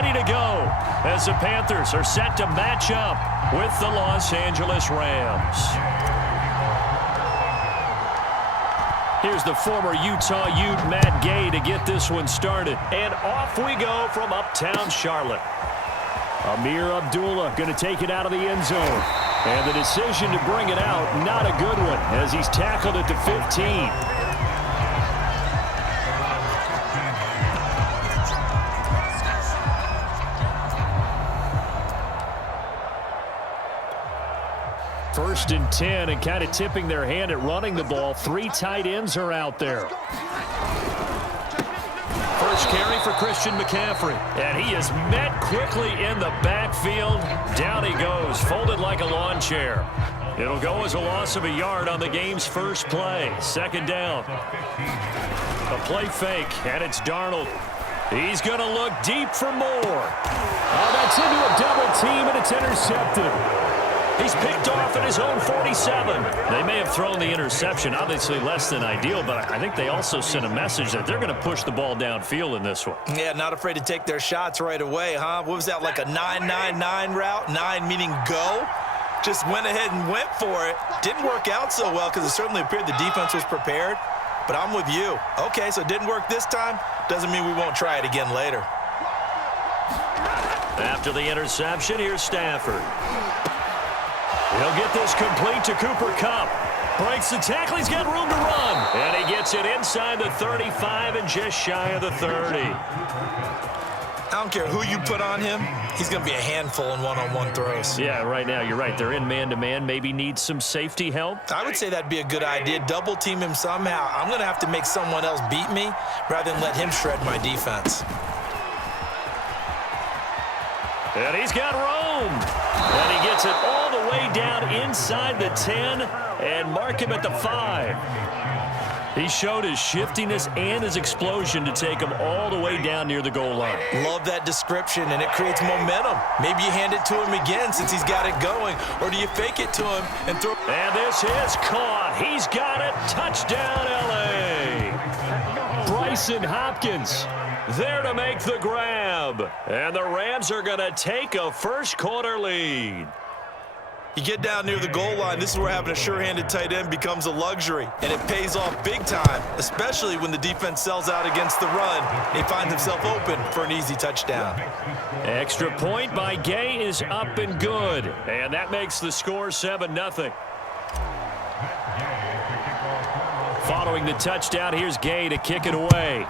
ready to go as the Panthers are set to match up with the Los Angeles Rams. Here's the former Utah Ute Matt Gay to get this one started. And off we go from uptown Charlotte. Amir Abdullah going to take it out of the end zone. And the decision to bring it out, not a good one, as he's tackled at the 15. First and 10, and kind of tipping their hand at running the ball. 3 tight ends are out there. First carry for Christian McCaffrey. And he is met quickly in the backfield. Down he goes, folded like a lawn chair. It'll go as a loss of a yard on the game's first play. Second down. A play fake, and it's Darnold. He's going to look deep for more. Oh, that's into a double team, and it's intercepted. He's picked off at his own 47. They may have thrown the interception, obviously less than ideal, but I think they also sent a message that they're going to push the ball downfield in this one. Yeah, not afraid to take their shots right away, huh? What was that, like a 9-9-9 route? 9 meaning go? Just went ahead and went for it. Didn't work out so well because it certainly appeared the defense was prepared, but I'm with you. Okay, so it didn't work this time. Doesn't mean we won't try it again later. After the interception, here's Stafford. He'll get this complete to Cooper Kupp. Breaks the tackle. He's got room to run. And he gets it inside the 35 and just shy of the 30. I don't care who you put on him. He's going to be a handful in one-on-one throws. Yeah, right now, you're right. They're in man-to-man. Maybe need some safety help. I would say that'd be a good idea. Double team him somehow. I'm going to have to make someone else beat me rather than let him shred my defense. And he's got room. And he gets it all the way down inside the 10 and mark him at the 5. He showed his shiftiness and his explosion to take him all the way down near the goal line. Love that description, and it creates momentum. Maybe you hand it to him again since he's got it going, or do you fake it to him and throw? And this is caught. He's got it. Touchdown, L.A. Bryson Hopkins there to make the grab. And the Rams are going to take a first-quarter lead. You get down near the goal line, this is where having a sure-handed tight end becomes a luxury, and it pays off big time, especially when the defense sells out against the run. He finds himself open for an easy touchdown. Extra point by Gay is up and good, and that makes the score 7-0. Following the touchdown, here's Gay to kick it away.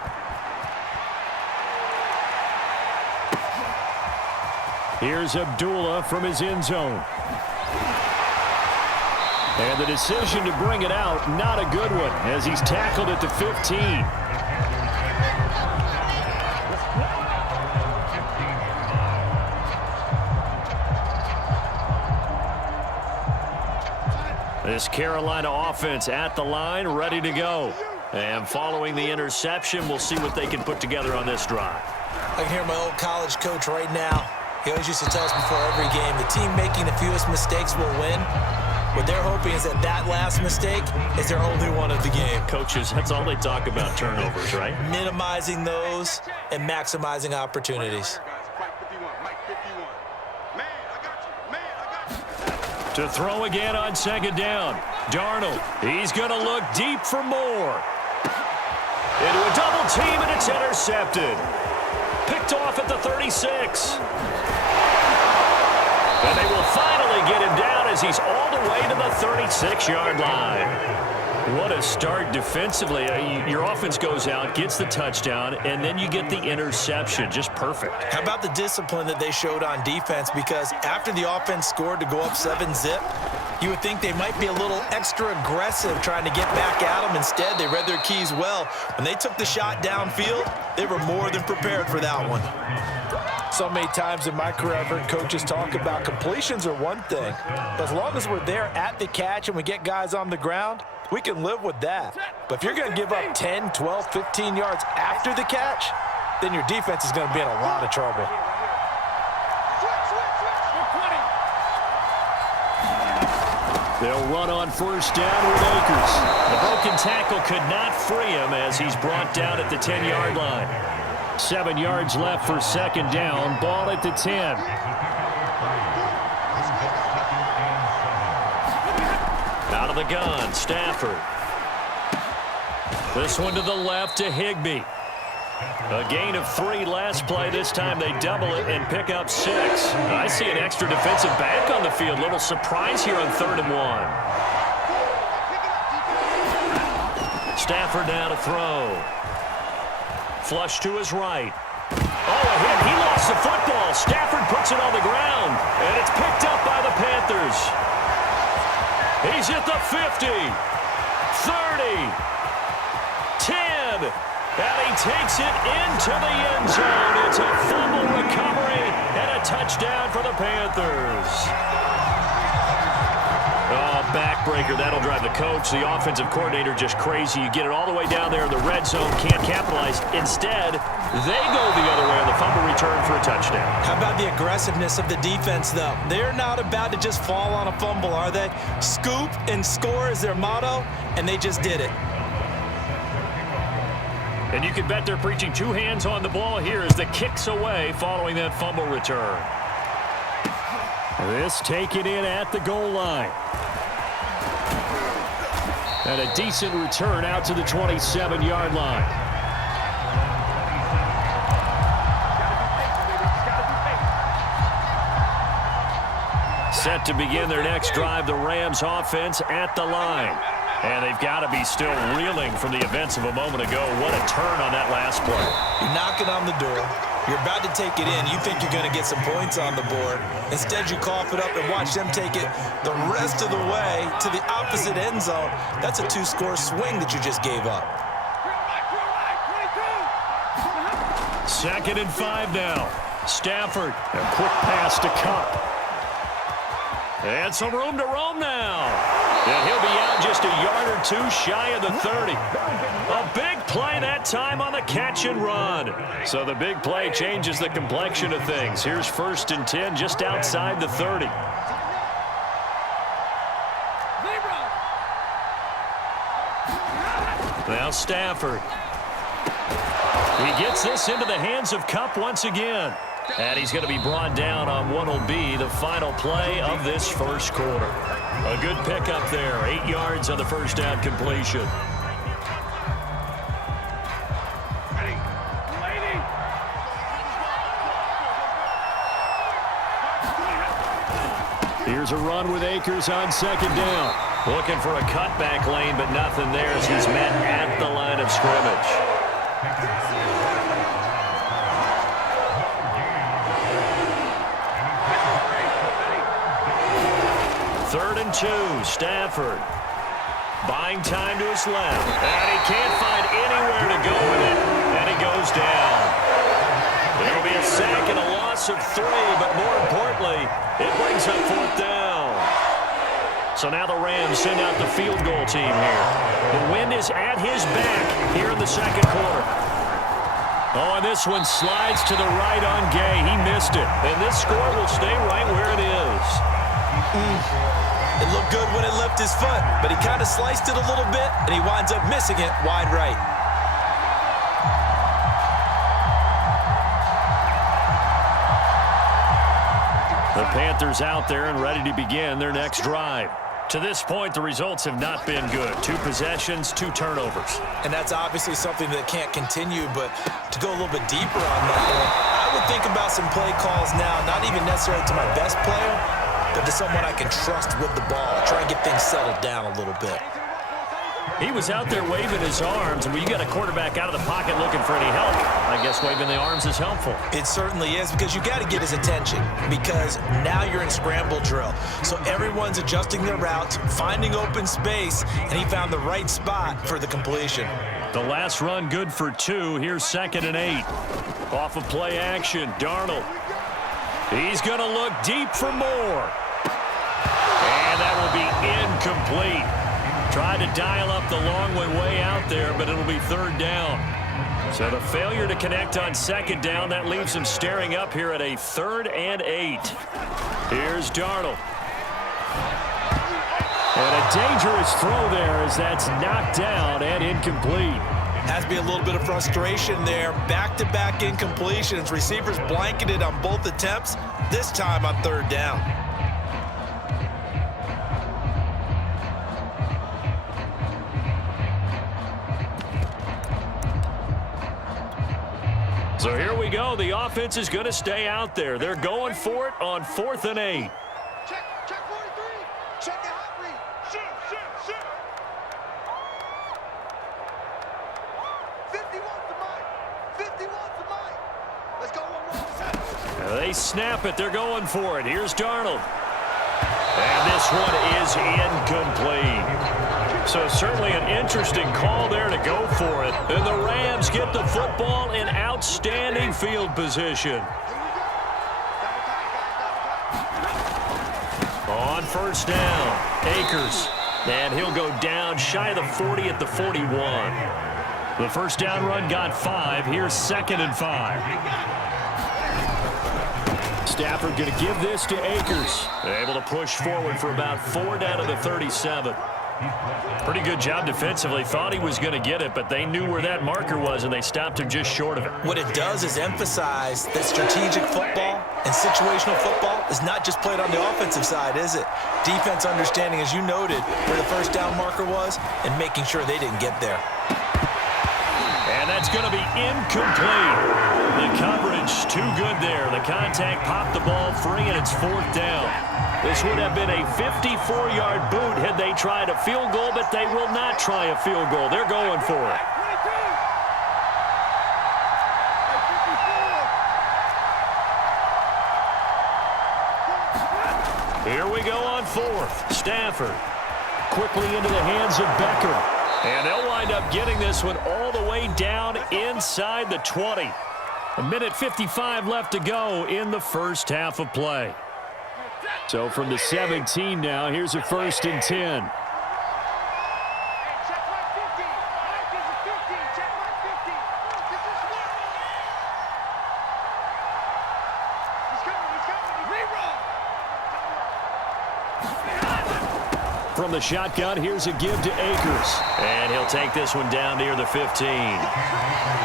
Here's Abdullah from his end zone. And the decision to bring it out, not a good one, as he's tackled at the 15. This Carolina offense at the line, ready to go. And following the interception, we'll see what they can put together on this drive. I can hear my old college coach right now. He always used to tell us before every game, the team making the fewest mistakes will win. What they're hoping is that that last mistake is their only one of the game. Coaches, that's all they talk about, turnovers, right? Minimizing those and maximizing opportunities. To throw again on second down. Darnold, he's going to look deep for more. Into a double team, and it's intercepted. Picked off at the 36. And they will finally get him down as he's all the way to the 36-yard line. What a start defensively. Your offense goes out, gets the touchdown, and then you get the interception. Just perfect. How about the discipline that they showed on defense? Because after the offense scored to go up 7-zip, you would think they might be a little extra aggressive trying to get back at them. Instead, they read their keys well. When they took the shot downfield, they were more than prepared for that one. So many times in my career, I've heard coaches talk about completions are one thing. But as long as we're there at the catch and we get guys on the ground, we can live with that. But if you're going to give up 10, 12, 15 yards after the catch, then your defense is going to be in a lot of trouble. They'll run on first down with Akers. The broken tackle could not free him as he's brought down at the 10-yard line. 7 yards left for second down. Ball at the 10. Out of the gun, Stafford. This one to the left to Higbee. A gain of 3 last play. This time they double it and pick up 6. I see an extra defensive back on the field. Little surprise here on 3rd and 1. Stafford now to throw. Flush to his right. Oh, a hit. He lost the football. Stafford puts it on the ground, and it's picked up by the Panthers. He's at the 50, 30, 10, and he takes it into the end zone. It's a fumble recovery and a touchdown for the Panthers. Oh, backbreaker. That'll drive the coach, the offensive coordinator, just crazy. You get it all the way down there in the red zone, can't capitalize. Instead, they go the other way on the fumble return for a touchdown. How about the aggressiveness of the defense, though? They're not about to just fall on a fumble, are they? Scoop and score is their motto, and they just did it. And you can bet they're preaching 2 hands on the ball here as the kick's away following that fumble return. This taken in at the goal line. And a decent return out to the 27-yard line. Set to begin their next drive, the Rams offense at the line. And they've got to be still reeling from the events of a moment ago. What a turn on that last play. You're knocking on the door. You're about to take it in. You think you're going to get some points on the board. Instead, you cough it up and watch them take it the rest of the way to the opposite end zone. That's a 2-score swing that you just gave up. 2nd and 5 now. Stafford, a quick pass to Cup. And some room to roam now. And he'll be out just a yard or 2 shy of the 30. A big play that time on the catch and run. So the big play changes the complexion of things. Here's 1st and 10 just outside the 30. Now Stafford. He gets this into the hands of Cup once again. And he's going to be brought down on what will be the final play of this first quarter. A good pickup there. 8 yards on the first down completion. Here's a run with Akers on 2nd down. Looking for a cutback lane, but nothing there as he's met at the line of scrimmage. 3rd and 2, Stafford. Buying time to his left. And he can't find anywhere to go with it. And he goes down. There'll be a sack and a loss of 3, but more importantly, it brings up 4th down. So now the Rams send out the field goal team here. The wind is at his back here in the second quarter. Oh, and this one slides to the right on Gay. He missed it. And this score will stay right where it is. It looked good when it left his foot, but he kind of sliced it a little bit, and he winds up missing it wide right. The Panthers out there and ready to begin their next drive. To this point, the results have not been good. 2 possessions, 2 turnovers. And that's obviously something that can't continue, but to go a little bit deeper on that one, I would think about some play calls now, not even necessarily to my best player, but to someone I can trust with the ball. Try and get things settled down a little bit. He was out there waving his arms, and when you got a quarterback out of the pocket looking for any help, I guess waving the arms is helpful. It certainly is, because you got to get his attention, because now you're in scramble drill. So everyone's adjusting their routes, finding open space, and he found the right spot for the completion. The last run good for 2. Here's 2nd and 8. Off of play action, Darnold. He's going to look deep for more. And that will be incomplete. Tried to dial up the long one way out there, but it'll be 3rd down. So the failure to connect on 2nd down, that leaves him staring up here at a 3rd and 8. Here's Darnold. And a dangerous throw there as that's knocked down and incomplete. Has to be a little bit of frustration there. Back-to-back incompletions. Receivers blanketed on both attempts, this time on third down. So here we go. The offense is going to stay out there. They're going for it on 4th and 8. Check 43. Check the hot read. Shoot. 51 to Mike. Let's go one more. They snap it. They're going for it. Here's Darnold. And this one is incomplete. So certainly an interesting call there to go for it. And the Rams get the football in outstanding field position. On first down, Akers. And he'll go down shy of the 40 at the 41. The first down run got 5. Here's 2nd and 5. Stafford going to give this to Akers. Able to push forward for about 4 down to the 37. Pretty good job defensively. Thought he was going to get it, but they knew where that marker was, and they stopped him just short of it. What it does is emphasize that strategic football and situational football is not just played on the offensive side, is it? Defense understanding, as you noted, where the first down marker was and making sure they didn't get there. And that's going to be incomplete. The coverage too good there. The contact popped the ball free, and it's 4th down. This would have been a 54-yard boot had they tried a field goal, but they will not try a field goal. They're going for it. Here we go on 4th. Stafford quickly into the hands of Becker. And they'll wind up getting this one all the way down inside the 20. 1:55 left to go in the first half of play. So from the 17 now, here's a 1st and 10. From the shotgun, here's a give to Akers. And he'll take this one down near the 15.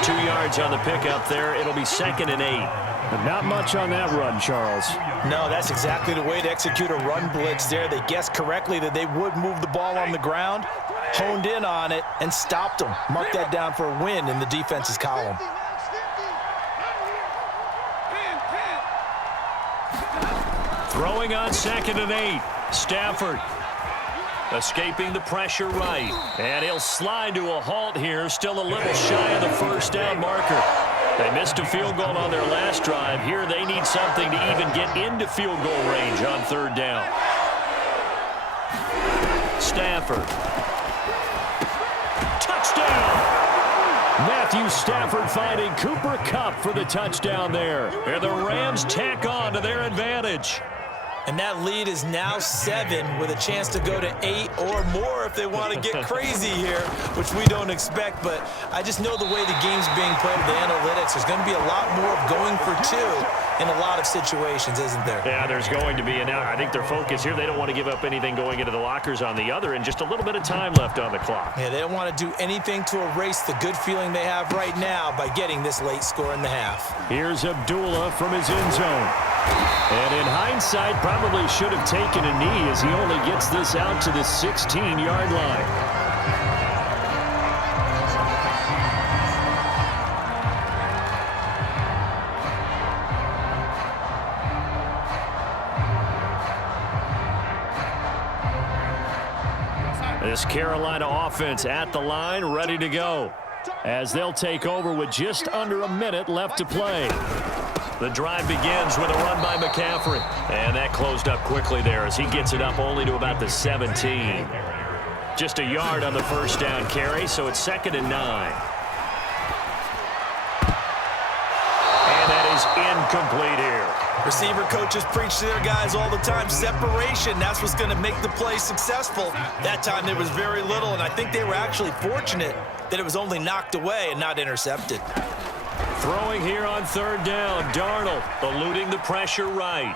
2 yards on the pickup there. It'll be 2nd and 8. But not much on that run, Charles. No, that's exactly the way to execute a run blitz there. They guessed correctly that they would move the ball on the ground, honed in on it, and stopped them. Mark that down for a win in the defense's column. Throwing on 2nd and 8. Stafford escaping the pressure right. And he'll slide to a halt here. Still a little shy of the first down marker. They missed a field goal on their last drive. Here they need something to even get into field goal range on 3rd down. Stafford. Touchdown! Matthew Stafford finding Cooper Kupp for the touchdown there. And the Rams tack on to their advantage. And that lead is now 7 with a chance to go to 8 or more if they want to get crazy here, which we don't expect. But I just know the way the game's being played with the analytics, there's going to be a lot more of going for 2 in a lot of situations, isn't there? Yeah, there's going to be. And now I think their focus here, they don't want to give up anything going into the lockers on the other, and just a little bit of time left on the clock. Yeah, they don't want to do anything to erase the good feeling they have right now by getting this late score in the half. Here's Abdullah from his end zone. And in hindsight, probably should have taken a knee as he only gets this out to the 16-yard line. This Carolina offense at the line, ready to go, as they'll take over with just under a minute left to play. The drive begins with a run by McCaffrey. And that closed up quickly there as he gets it up only to about the 17. Just a yard on the first down carry, so it's 2nd and 9. And that is incomplete here. Receiver coaches preach to their guys all the time. Separation, that's what's going to make the play successful. That time there was very little, and I think they were actually fortunate that it was only knocked away and not intercepted. Throwing here on 3rd down, Darnold eluding the pressure right.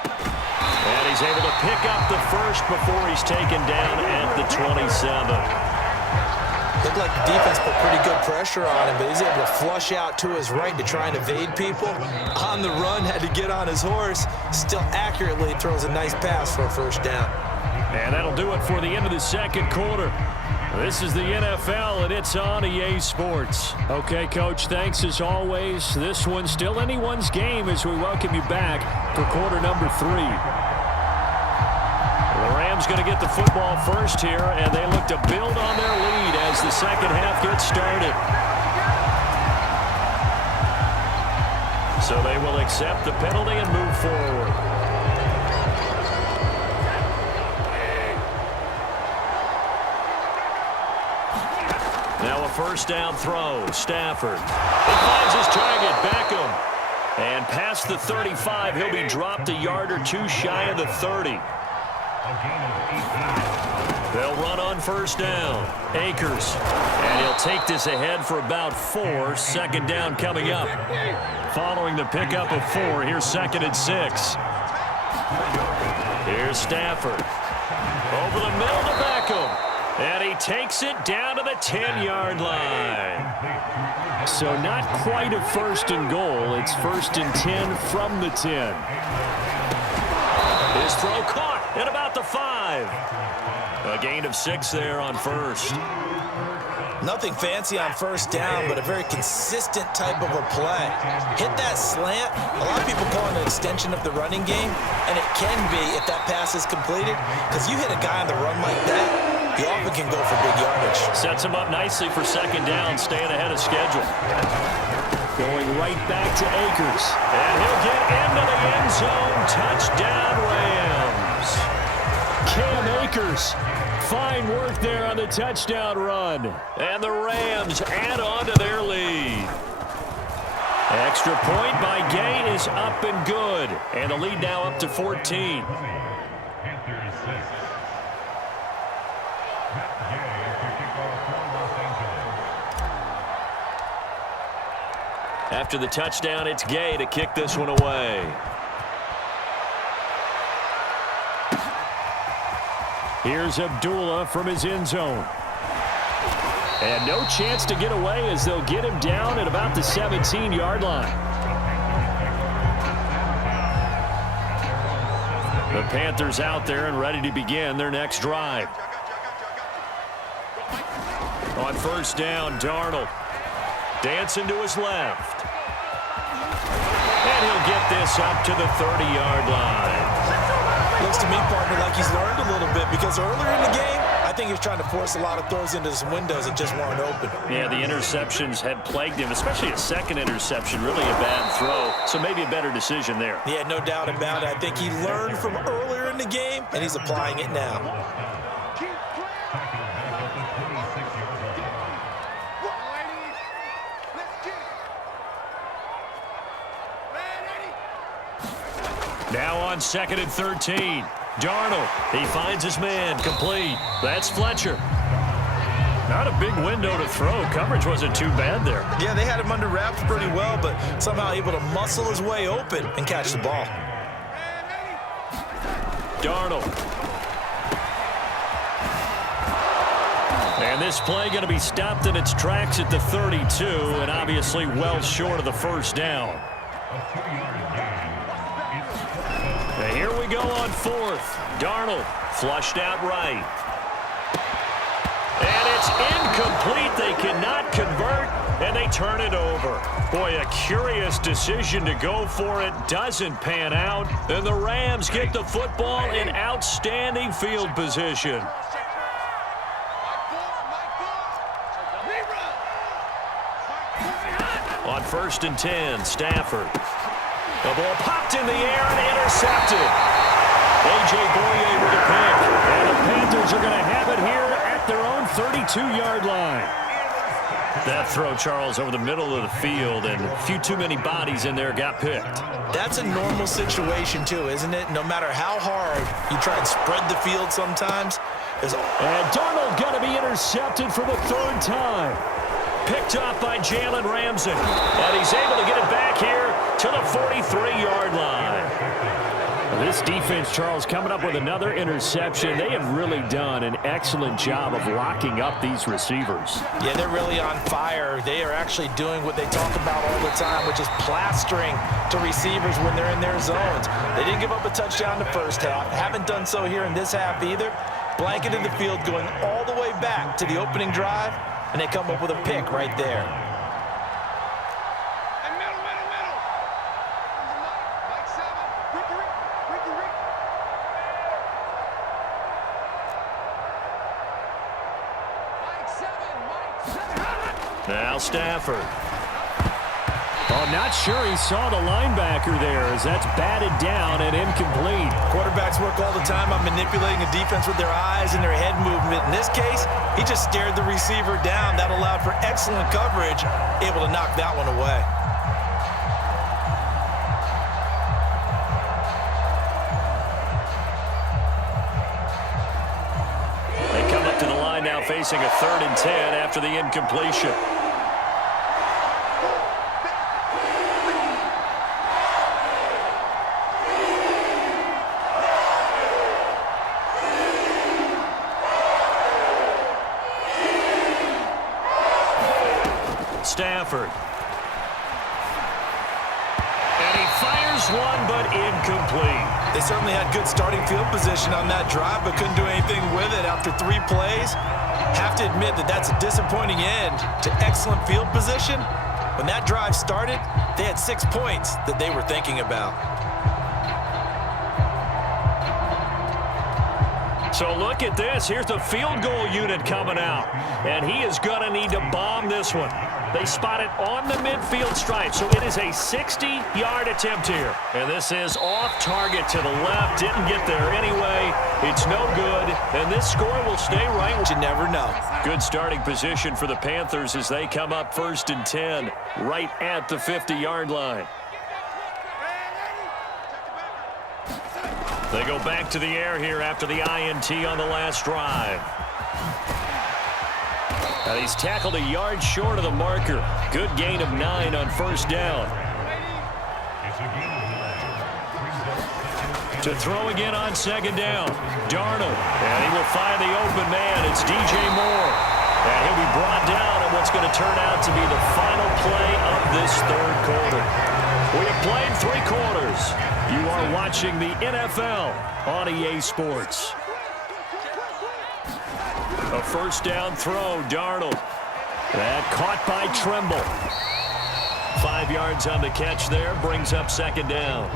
And he's able to pick up the first before he's taken down at the 27. Looked like the defense put pretty good pressure on him, but he's able to flush out to his right to try and evade people. On the run, had to get on his horse. Still accurately throws a nice pass for a first down. And that'll do it for the end of the second quarter. This is the NFL, and it's on EA Sports. Okay, Coach, thanks as always. This one's still anyone's game as we welcome you back for quarter number 3. The Rams going to get the football first here, and they look to build on their lead as the second half gets started. So they will accept the penalty and move forward. Now a first down throw. Stafford. He finds his target, Beckham. And past the 35, he'll be dropped a yard or two shy of the 30. They'll run on first down. Akers. And he'll take this ahead for about 4. Second down coming up. Following the pickup of 4, here's second and 6. Here's Stafford. Over the middle to Beckham. And he takes it down to the 10-yard line. So not quite a first and goal. It's first and 10 from the 10. His throw caught at about the 5. A gain of 6 there on first. Nothing fancy on first down, but a very consistent type of a play. Hit that slant. A lot of people call it an extension of the running game, and it can be if that pass is completed, because you hit a guy on the run like that, he often can go for big yardage. Sets him up nicely for second down, staying ahead of schedule. Going right back to Akers. And he'll get into the end zone. Touchdown, Rams. Cam Akers. Fine work there on the touchdown run. And the Rams add on to their lead. Extra point by Gay is up and good. And the lead now up to 14. After the touchdown, it's Gay to kick this one away. Here's Abdullah from his end zone. And no chance to get away as they'll get him down at about the 17-yard line. The Panthers out there and ready to begin their next drive. On first down, Darnold. Dancing to his left. And he'll get this up to the 30-yard line. Looks to me, partner, like he's learned a little bit, because earlier in the game, I think he was trying to force a lot of throws into some windows that just weren't open. Yeah, the interceptions had plagued him, especially a second interception, really a bad throw. So maybe a better decision there. Yeah, no doubt about it. I think he learned from earlier in the game, and he's applying it now. Now on second and 13. Darnold, he finds his man, complete. That's Fletcher. Not a big window to throw. Coverage wasn't too bad there. Yeah, they had him under wraps pretty well, but somehow able to muscle his way open and catch the ball. Darnold. And this play going to be stopped in its tracks at the 32, and obviously well short of the first down. Now here we go on fourth. Darnold flushed out right. And it's incomplete. They cannot convert, and they turn it over. Boy, a curious decision to go for it. Doesn't pan out. And the Rams get the football in outstanding field position. On first and 10, Stafford. The ball popped in the air and intercepted. A.J. Boye with a pick. And the Panthers are going to have it here at their own 32-yard line. That throw, Charles, over the middle of the field, and a few too many bodies in there got picked. That's a normal situation, too, isn't it? No matter how hard you try and spread the field sometimes. And Darnold got to be intercepted for the third time. Picked off by Jalen Ramsey. And he's able to get it back here to the 43-yard line. This This defense, Charles, coming up with another interception. They have really done an excellent job of locking up these receivers. Yeah, they're really on fire. They are actually doing what they talk about all the time, which is plastering to receivers when they're in their zones. They didn't give up a touchdown the first half. Haven't done so here in this half either. Blanketed the field going all the way back to the opening drive, and they come up with a pick right there. Now Stafford. Oh, not sure he saw the linebacker there as that's batted down and incomplete. Quarterbacks work all the time on manipulating a defense with their eyes and their head movement. In this case, he just stared the receiver down. That allowed for excellent coverage, able to knock that one away. They come up to the line now facing a 3rd and 10 after the incompletion. Stafford. And he fires one, but incomplete. They certainly had good starting field position on that drive, but couldn't do anything with it after 3 plays. Have to admit that that's a disappointing end to excellent field position. When that drive started, they had 6 points that they were thinking about. So look at this. Here's the field goal unit coming out. And he is going to need to bomb this one. They spot it on the midfield stripe, so it is a 60-yard attempt here. And this is off target to the left. Didn't get there anyway. It's no good, and this score will stay right. You never know. Good starting position for the Panthers as they come up 1st and 10, right at the 50-yard line. They go back to the air here after the INT on the last drive. And he's tackled a yard short of the marker. Good gain of 9 on 1st down. To throw again on 2nd down. Darnold. And he will find the open man. It's DJ Moore. And he'll be brought down in what's going to turn out to be the final play of this 3rd quarter. We have played 3 quarters. You are watching the NFL on EA Sports. A 1st down throw, Darnold. That caught by Tremble. 5 yards on the catch there, brings up 2nd down.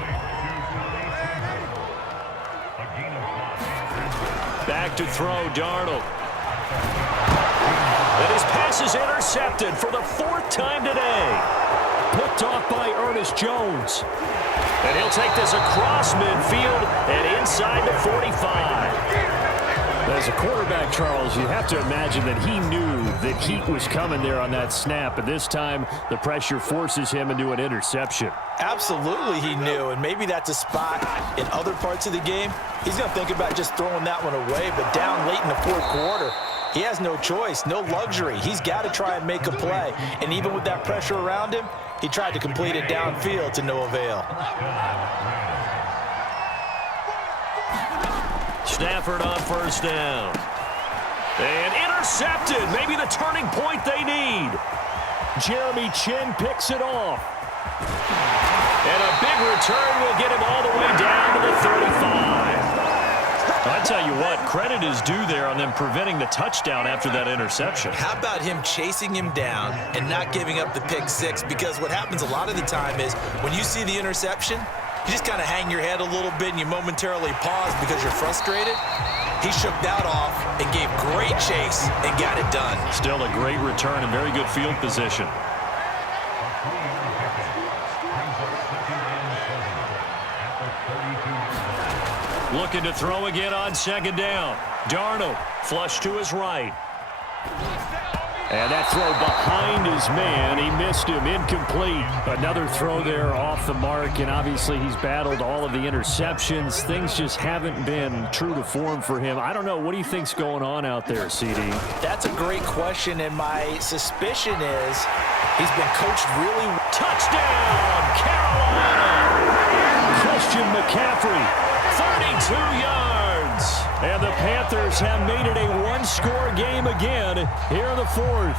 Back to throw, Darnold. And his pass is intercepted for the 4th time today. Picked off by Ernest Jones. And he'll take this across midfield and inside the 45. As a quarterback, Charles, you have to imagine that he knew that heat was coming there on that snap. But this time, the pressure forces him into an interception. Absolutely he knew, and maybe that's a spot in other parts of the game. He's going to think about just throwing that one away, but down late in the 4th quarter, he has no choice, no luxury. He's got to try and make a play. And even with that pressure around him, he tried to complete it downfield to no avail. Stafford on 1st down. And intercepted. Maybe the turning point they need. Jeremy Chin picks it off. And a big return will get him all the way down to the 35. I tell you what, credit is due there on them preventing the touchdown after that interception. How about him chasing him down and not giving up the pick 6? Because what happens a lot of the time is when you see the interception, you just kind of hang your head a little bit and you momentarily pause because you're frustrated. He shook that off and gave great chase and got it done. Still a great return and very good field position. Looking to throw again on 2nd down. Darnold, flush to his right. And that throw behind his man. He missed him. Incomplete. Another throw there off the mark, and obviously he's battled all of the interceptions. Things just haven't been true to form for him. I don't know. What do you think's going on out there, CD? That's a great question, and my suspicion is he's been coached really well. Touchdown, Carolina! Christian McCaffrey And the Panthers have made it a one-score game again here in the fourth.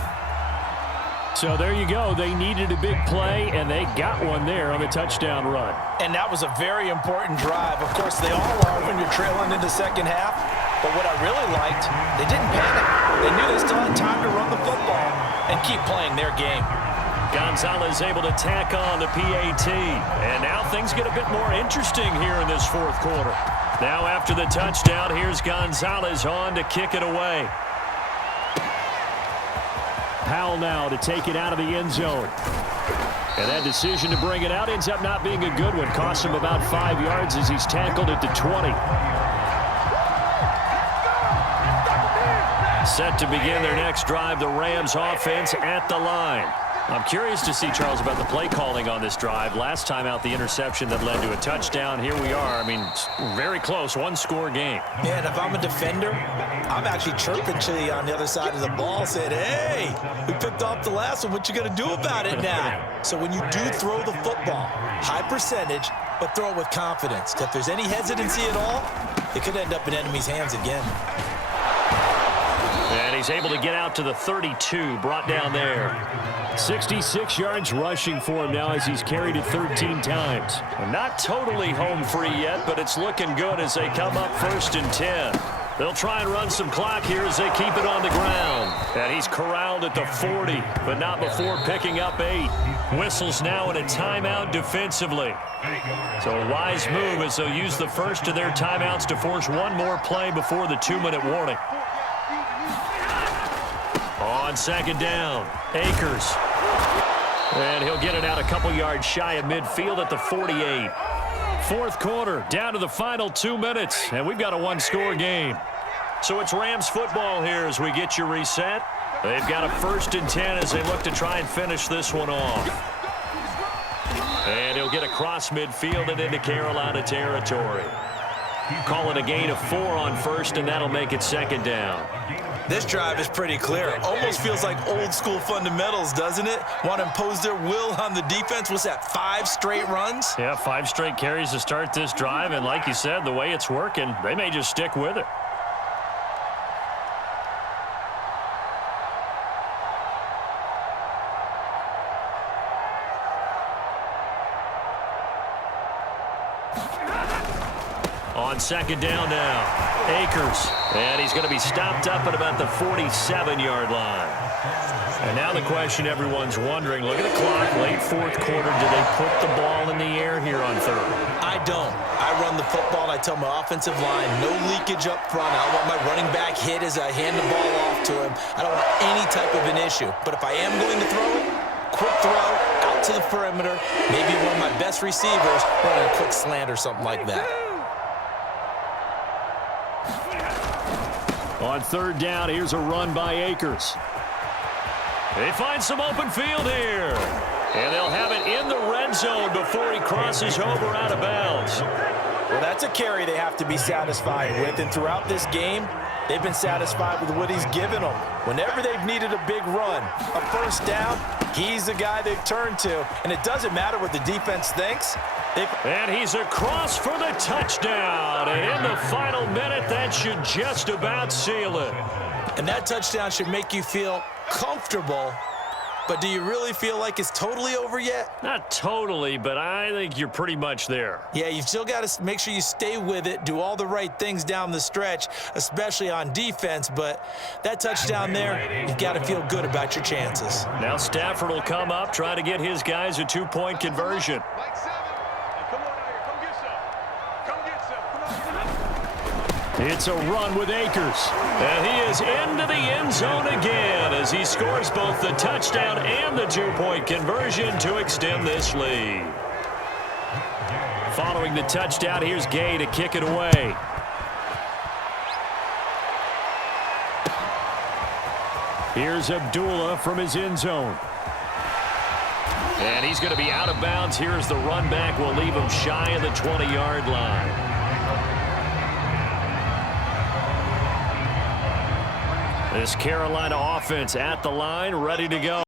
So there you go. They needed a big play, and they got one there on the touchdown run. And that was a very important drive. Of course, they all are when you're trailing in the second half. But what I really liked, they didn't panic. They knew they still had time to run the football and keep playing their game. Gonzalez able to tack on the PAT. And now things get a bit more interesting here in this fourth quarter. Now after the touchdown, here's Gonzalez on to kick it away. Powell now to take it out of the end zone. And that decision to bring it out ends up not being a good one. Costs him about 5 yards as he's tackled at the 20. Set to begin their next drive, the Rams offense at the line. I'm curious to see, Charles, about the play calling on this drive. Last time out, the interception that led to a touchdown. Here we are. I mean, very close, one-score game. Yeah, and if I'm a defender, I'm actually chirping to you on the other side of the ball, saying, hey, we picked off the last one. What you going to do about it now? So when you do throw the football, high percentage, but throw it with confidence. If there's any hesitancy at all, it could end up in enemy's hands again. And he's able to get out to the 32, brought down there. 66 yards rushing for him now as he's carried it 13 times. Not totally home free yet, but it's looking good as they come up 1st and 10. They'll try and run some clock here as they keep it on the ground. And he's corralled at the 40, but not before picking up 8. Whistles now in a timeout defensively. So a wise move as they'll use the first of their timeouts to force one more play before the 2-minute warning. On second down, Akers. And he'll get it out a couple yards shy of midfield at the 48. Fourth quarter, down to the final 2 minutes, and we've got a one-score game. So it's Rams football here as we get you reset. They've got a 1st and 10 as they look to try and finish this one off. And he'll get across midfield and into Carolina territory. Call it a gain of 4 on first, and that'll make it 2nd down. This drive is pretty clear. Almost feels like old school fundamentals, doesn't it? Want to impose their will on the defense. What's that, 5 straight runs? Yeah, 5 straight carries to start this drive. And like you said, the way it's working, they may just stick with it. On second down now, Akers. And he's going to be stopped up at about the 47-yard line. And now the question everyone's wondering, look at the clock, late fourth quarter, do they put the ball in the air here on third? I don't. I run the football, and I tell my offensive line, no leakage up front. I don't want my running back hit as I hand the ball off to him. I don't want any type of an issue. But if I am going to throw it, quick throw, out to the perimeter, maybe one of my best receivers running a quick slant or something like that. On third down, here's a run by Akers. They find some open field here. And they'll have it in the red zone before he crosses over out of bounds. Well, that's a carry they have to be satisfied with. And throughout this game, they've been satisfied with what he's given them. Whenever they've needed a big run, a first down, he's the guy they've turned to. And it doesn't matter what the defense thinks. And he's across for the touchdown. And in the final minute, that should just about seal it. And that touchdown should make you feel comfortable. But do you really feel like it's totally over yet? Not totally, but I think you're pretty much there. Yeah, you've still got to make sure you stay with it, do all the right things down the stretch, especially on defense. But that touchdown there, you've got to feel good about your chances. Now Stafford will come up, try to get his guys a 2-point conversion. It's a run with Akers. And he is into the end zone again as he scores both the touchdown and the 2-point conversion to extend this lead. Following the touchdown, here's Gay to kick it away. Here's Abdullah from his end zone. And he's going to be out of bounds. Here's the run back. Will leave him shy of the 20-yard line. This Carolina offense at the line, ready to go.